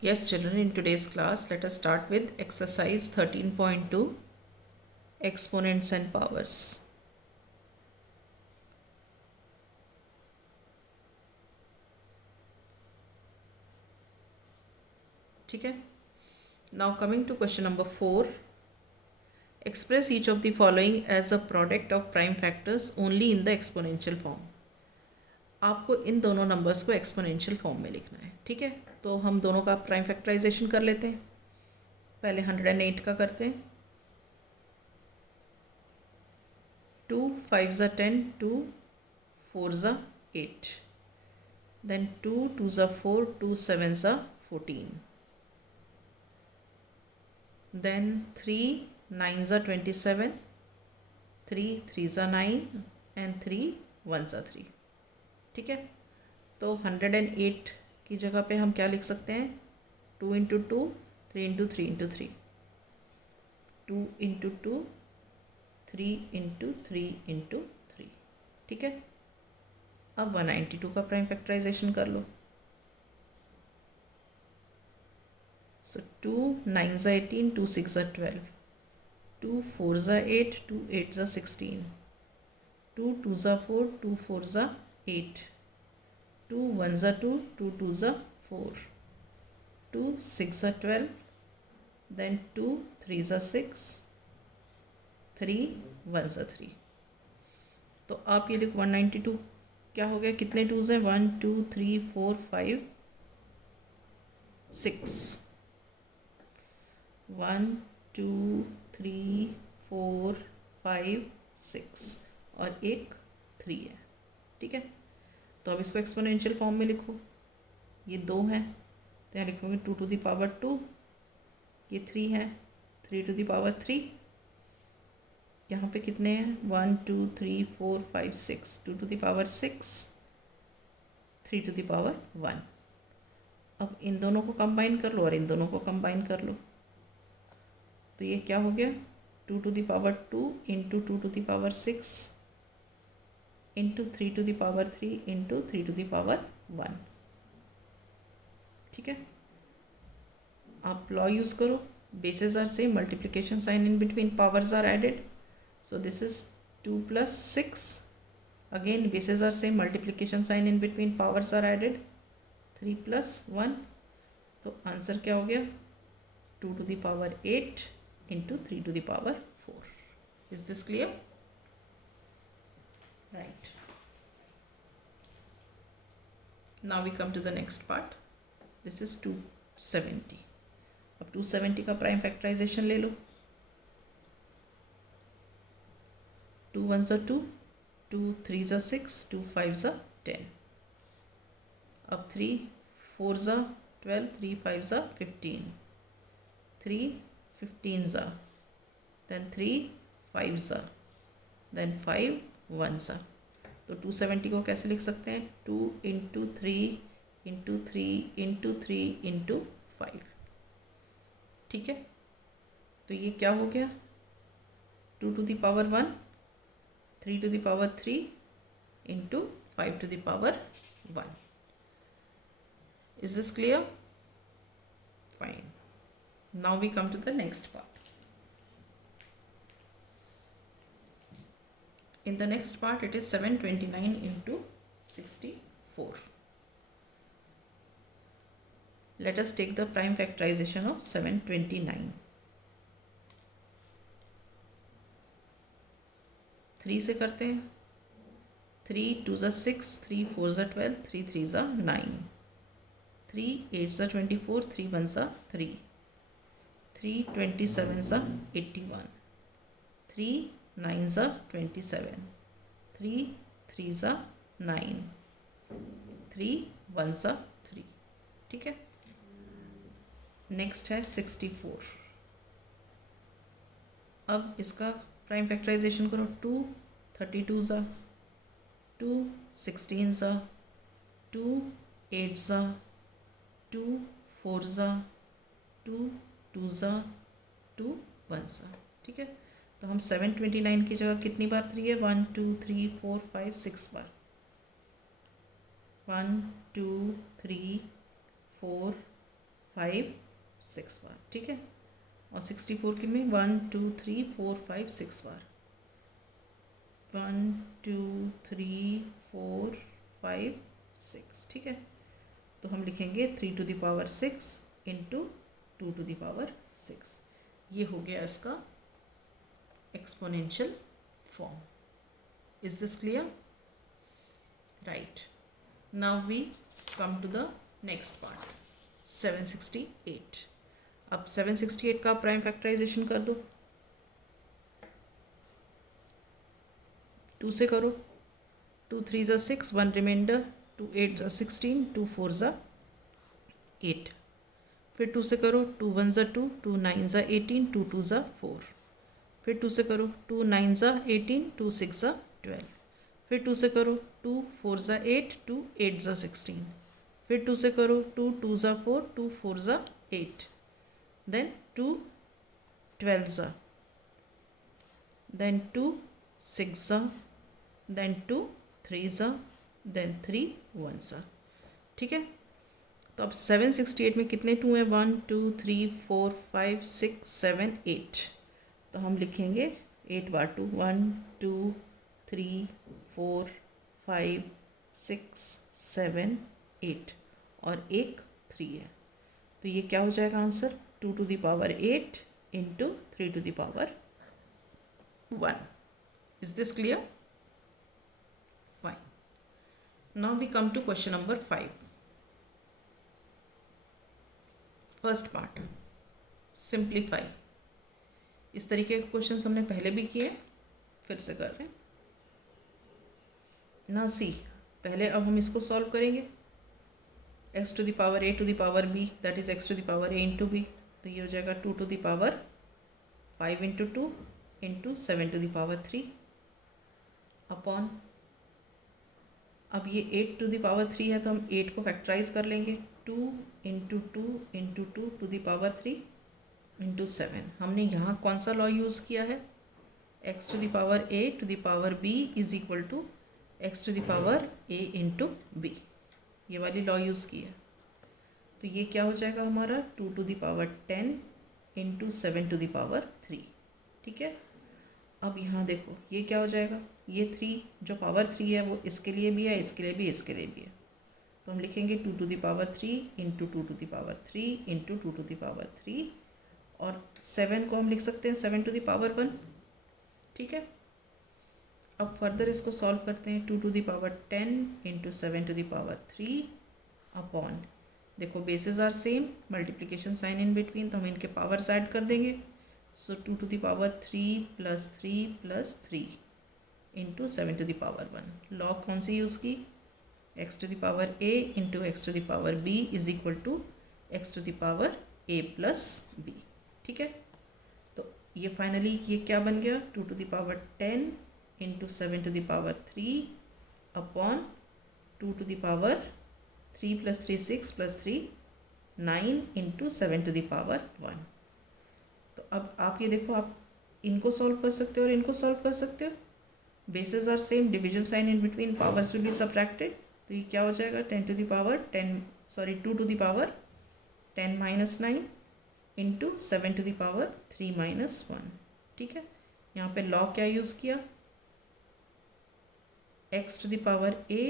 Yes, children, in today's class, let us start with exercise 13.2 exponents and powers. ठीक है. Now coming to question number 4. Express each of the following as a product of prime factors only in the exponential form. आपको इन दोनों numbers को exponential form में लिखना है. ठीक है, तो हम दोनों का प्राइम फैक्टराइजेशन कर लेते हैं. पहले 108 का करते हैं. 2 5s are 10, 2 4s are 8. Then 2 2s are 4, 2 7s are 14. Then 3 9s are 27, 3 3s are 9 and 3 1s are 3. ठीक है, तो 108 की जगह पे हम क्या लिख सकते हैं? 2 into 2, 3 into 3 into 3, 2 into 2, 3 into 3 into 3. ठीक है, अब 192 का प्राइम फैक्टराइजेशन कर लो. So 2 9s are 18, 2 6s are 12, 2 4s are 8, 2 8s are 16, 2 2s are 4, 2 4s are 8, 2 1s are 2, 2 2s are 4, 2 6 are 12, then 2 3s are 6, 3 1s are 3. तो आप ये देखो 192 क्या हो गया, कितने टूज हैं? 1 2 3 4 5 6. 1 2 3 4 5 6 और एक 3 है. ठीक है, तो अब इसको एक्सपोनेंशियल फॉर्म में लिखो. ये 2 है तो यहाँ लिखोगे 2 टू द पावर 2. ये 3 है, 3 टू द पावर 3. यहाँ पे कितने हैं? 1 2 3 4 5 6, 2 to the power 6, 3 to the power 1. अब इन दोनों को कंबाइन कर लो और इन दोनों को कंबाइन कर लो. तो ये क्या हो गया? 2 to the power 2 into 2 to the power 6 into 3 to the power 3 into 3 to the power 1. ठीक है, आप लॉ यूज़ करो. Basis are same, multiplication sign in between, powers are added. So this is 2 plus 6. Again bases are same, multiplication sign in between, powers are added. 3 plus 1. तो answer क्या हो गया? 2 to the power 8 into 3 to the power 4. Is this clear? Right. Now we come to the next part. This is 270. अब 270 का prime factorisation ले लो. 2 1s are 2, 2 3s are 6, 2 5s are 10. अब 3 4s are 12, 3 5s are 15, 3 15s are, then 3 5s are, then 5 1s are. तो 270 को कैसे लिख सकते हैं? 2 इंटू 3 इंटू 3 इंटू 3 इंटू 5. ठीक है, तो ये क्या हो गया? 2 to the power 1, 3 to the power 3 into 5 to the power 1. Is this clear? Fine. Now we come to the next part. In the next part, it is 729 into 64. Let us take the prime factorization of 729. 3 से करते हैं. 3 2s are 6, 3 4s are 12, 3 3s are 9, 3 8s are 24, 3 1s are 3, 3 27s are 81, 3 9s are 27, 3 3s are 9, 3 1s are 3. ठीक है, next है 64. अब इसका prime factorisation करो. 2 32s are, 2 16s are, 2 8s are, 2 4s are, 2 2s are, 2 1s are. ठीक है, तो हम 729 की जगह कितनी बार 3 है? 1 2 3 4 5 6 बार. 1 2 3 4 5 6 बार, ठीक है। और 64 के में 1 2 3 4 5 6 बार, 1 2 3 4 5 6, ठीक है। तो हम लिखेंगे 3 to the power 6 into 2 to the power 6। ये हो गया इसका exponential form. Is this clear? Right, now we come to the next part, 768। अब 768 का प्राइम फैक्टराइजेशन कर दो। 2 से करो, 2 3 ज़ा 6, 1 रिमाइंडर, 2 8 ज़ा 16, 2 4 ज़ा 8। फिर 2 से करो, 2 1 ज़ा 2, 2 9 ज़ा 18, 2 2 ज़ा 4। फिर 2 से करो, 2 9 ज़ा 18, 2 6 ज़ा 12। फिर 2 से करो, 2 4 ज़ा 8, 2 8 ज़ा 16। फिर 2 से करो, 2 2 ज़ा 4, 2 4 ज़ा 8। देन 2 12 ज़ा, देन 2 6 ज़ा, देन 2 3 ज़ा, देन 3 1 ज़ा, ठीक है। तो अब 768 में कितने 2 हैं? 1 2 3 4 5 6 7 8। तो हम लिखेंगे 8 बार 2, 1 2 3 4 5 6 7 8 और एक 3 है। तो ये क्या हो जाएगा answer? 2 to the power 8 into 3 to the power 1। Is this clear? Fine, now we come to question number 5। First part, simplify. इस तरीके के क्वेश्चंस हमने पहले भी किए, फिर से कर रहे हैं। नाउ सी, पहले अब हम इसको सॉल्व करेंगे। x to the power a to the power b, that is x to the power a into b. तो ये हो जाएगा 2 to the power 5 into 2 into 7 to the power 3 upon, अब ये 8 टू द पावर 3 है तो हम 8 को फैक्टराइज कर लेंगे, 2 into 2 into 2 to the power 3 into 7। हमने यहाँ कौन सा लॉ यूज़ किया है? x to the power a to the power b is equal to x to the power a into b, ये वाली लॉ यूज़ की है। तो ये क्या हो जाएगा हमारा? 2 to the power 10 into 7 to the power 3, ठीक है। अब यहाँ देखो ये क्या हो जाएगा? ये 3 जो पावर 3 है वो इसके लिए भी है, इसके लिए भी, इसके लिए भी है। तो हम लिखेंगे 2 to the power 3 into 2 to the power 3 into 2 to the power 3, और 7 को हम लिख सकते हैं 7 टू द पावर 1, ठीक है। अब फर्दर इसको सॉल्व करते हैं, 2 to the power 10 into 7 to the power 3 upon, देखो basis are same, multiplication sign in between, तो हम इनके पावर्स ऐड कर देंगे। So 2 to the power 3 plus 3 into 7 to the power 1। Law कौन सी यूज़ की? x to the power a into x to the power b is equal to x to the power a plus b, ठीक है। तो ये finally ये क्या बन गया? 2 to the power 10 into 7 to the power 3 upon 2 to the power 3 plus 3 6 plus 3 9 into 7 to the power 1। तो अब आप ये देखो, आप इनको सॉल्व कर सकते हो और इनको सॉल्व कर सकते हो, basis are same, division sign in between, powers will be subtracted. तो ये क्या हो जाएगा? 2 to the power 10 minus 9 into 7 to the power 3 minus 1, ठीक है। यहाँ पे लॉ क्या यूज़ किया? x to the power a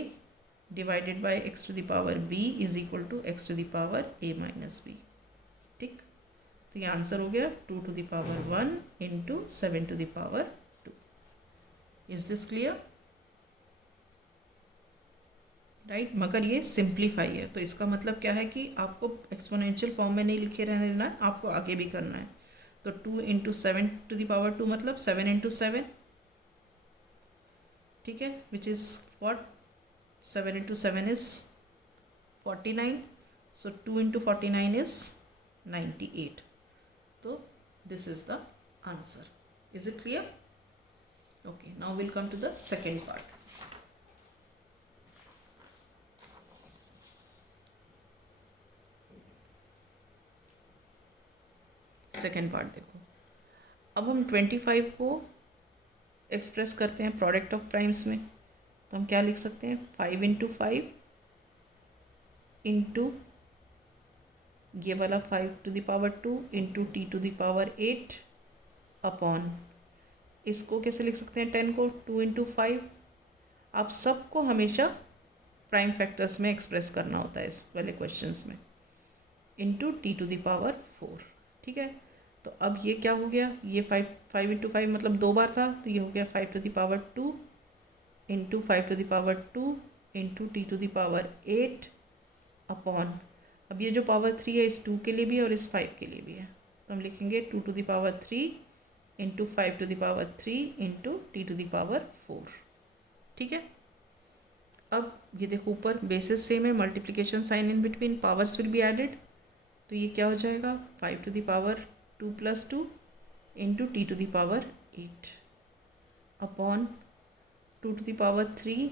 divided by x to the power b is equal to x to the power a minus b, ठीक। तो ये answer हो गया 2 to the power 1 into 7 to the power 2। Is this clear? Right, मगर ये simplify है, तो इसका मतलब क्या है कि आपको एक्सपोनेंशियल फॉर्म में नहीं लिखे रहने देना है, आपको आगे भी करना है। तो 2 इंटू 7 टू द पावर 2 मतलब 7 इंटू 7, ठीक है, which is what? 7 into 7 is 49, so 2 into 49 is 98। तो this is the answer. Is it clear? Okay, now will come to the second part. Second part देखो, अब हम 25 को एक्सप्रेस करते हैं प्रोडक्ट ऑफ प्राइम्स में। तो हम क्या लिख सकते हैं? 5 इंटू 5 इंटू ये वाला 5⁻² into t to the power 8 upon, इसको कैसे लिख सकते हैं 10 को 2 इंटू 5। आप सबको हमेशा प्राइम फैक्टर्स में एक्सप्रेस करना होता है इस वाले क्वेश्चंस में, into t to the power 4। ठीक है, तो अब ये क्या हो गया, ये 5 इंटू 5 मतलब 2 बार था, तो ये हो गया 5⁻² into 5⁻² into t to the power 8 upon, अब ये जो पावर 3 है इस 2 के लिए भी है और इस 5 के लिए भी है, तो हम लिखेंगे 2 to the power 3 into 5 to the power 3 into t to the power 4। ठीक है, अब ये देखो ऊपर बेसिस सेम है, multiplication sign in between, powers will be added, तो ये क्या हो जाएगा 5 to the power 2 plus 2 into t to the power 8 upon 2 to the power 3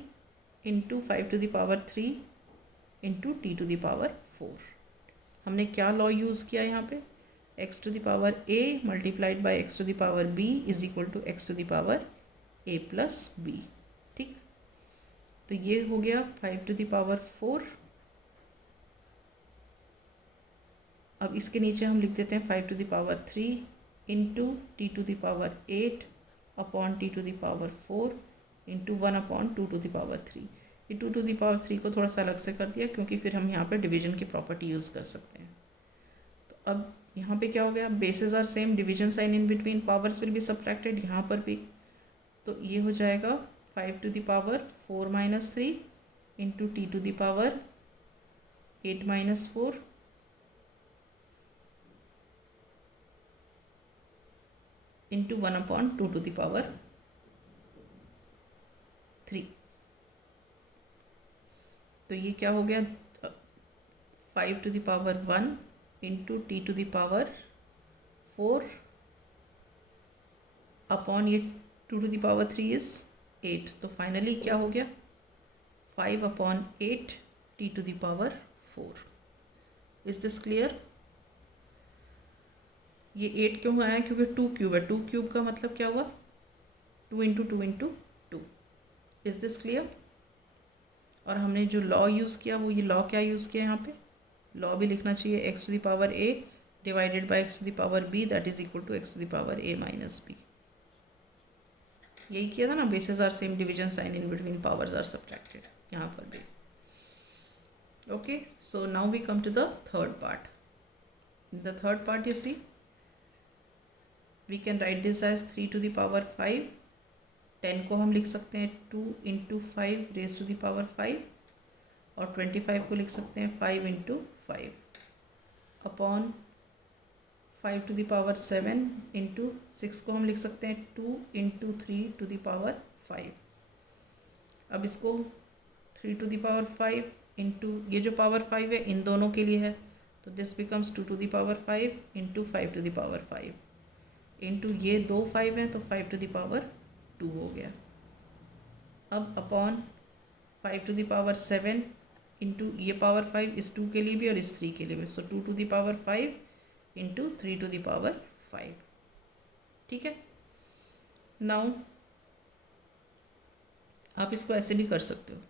into 5 to the power 3 into t to the power 4। हमने क्या law use किया यहाँ पे, x to the power a multiplied by x to the power b is equal to x to the power a plus b। ठीक, तो ये हो गया 5 टू द पावर 4। अब इसके नीचे हम लिख देते हैं 5 to the power 3 into t to the power 8 upon t to the power 4 into 1 upon 2 to the power 3। ये 2 टू द पावर 3 को थोड़ा सा अलग से कर दिया क्योंकि फिर हम यहाँ पे डिवीजन की प्रॉपर्टी यूज़ कर सकते हैं। तो अब यहाँ पे क्या हो गया, basis are same, division sign in between, powers will be subtracted यहाँ पर भी, तो ये हो जाएगा 5 to the power 4 minus 3 into t to the power 8 minus 4 into 1 upon 2 to the power 3। तो ये क्या हो गया 5 to the power 1 into t to the power 4 upon ये 2 टू द पावर 3 इज 8। तो फाइनली क्या हो गया 5 upon 8 t to the power 4। Is this clear? ये 8 क्यों आया, क्योंकि 2 क्यूब है, 2 क्यूब का मतलब क्या हुआ 2 into 2 into 2। Is this clear? और हमने जो लॉ यूज़ किया वो ये लॉ क्या यूज़ किया यहाँ पे, लॉ भी लिखना चाहिए x to the power a divided by x to the power b that is equal to x to the power a minus b। यही किया था ना, basis are same, division sign in between, powers are subtracted, यहाँ पर भी। Okay, so now we come to the third part. In the third part you see we can write this as 3 to the power 5। 10 को हम लिख सकते हैं 2 into 5 raise to the power 5 और 25 को लिख सकते हैं 5 into 5 upon 5 to the power 7 into 6 को हम लिख सकते हैं 2 इंटू 3 टू द पावर 5। अब इसको 3 टू द पावर 5 इंटू ये जो पावर 5 है इन दोनों के लिए है, तो this becomes 2 to the power 5 into 5 to the power 5 into ये 2 5 हैं तो 5 टू द पावर 2 हो गया। अब upon 5 to the power 7 into ये पावर 5 इस 2 के लिए भी और इस 3 के लिए भी, so 2 to the power 5 into 3 to the power 5। ठीक है, नाउ आप इसको ऐसे भी कर सकते हो,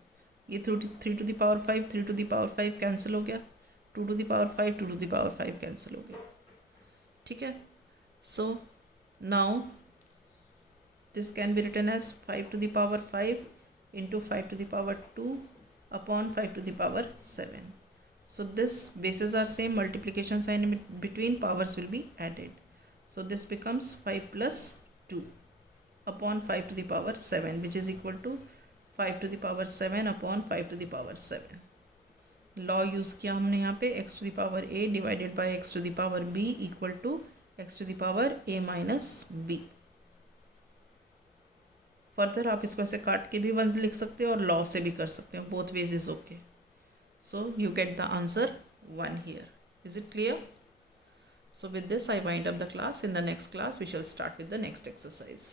ये 3 to the power 5 3 to the power 5 cancel हो गया, 2 to the power 5 2 to the power 5 cancel हो गया। ठीक है, so now this can be written as 5 to the power 5 into 5 to the power 2 upon 5 to the power 7. So this bases are same, multiplication sign in between, powers will be added. So this becomes 5 plus 2 upon 5 to the power 7 which is equal to 5 to the power 7 upon 5 to the power 7. Law use किया हमने यहाँ पे x to the power a divided by x to the power b equal to x to the power a minus b. Further आप इसको ऐसे काट के भी 1 लिख सकते हो और लॉ से भी कर सकते हो, both ways is okay. So you get the answer 1 here. Is it clear? So with this I wind up the class. In the next class we shall start with the next exercise.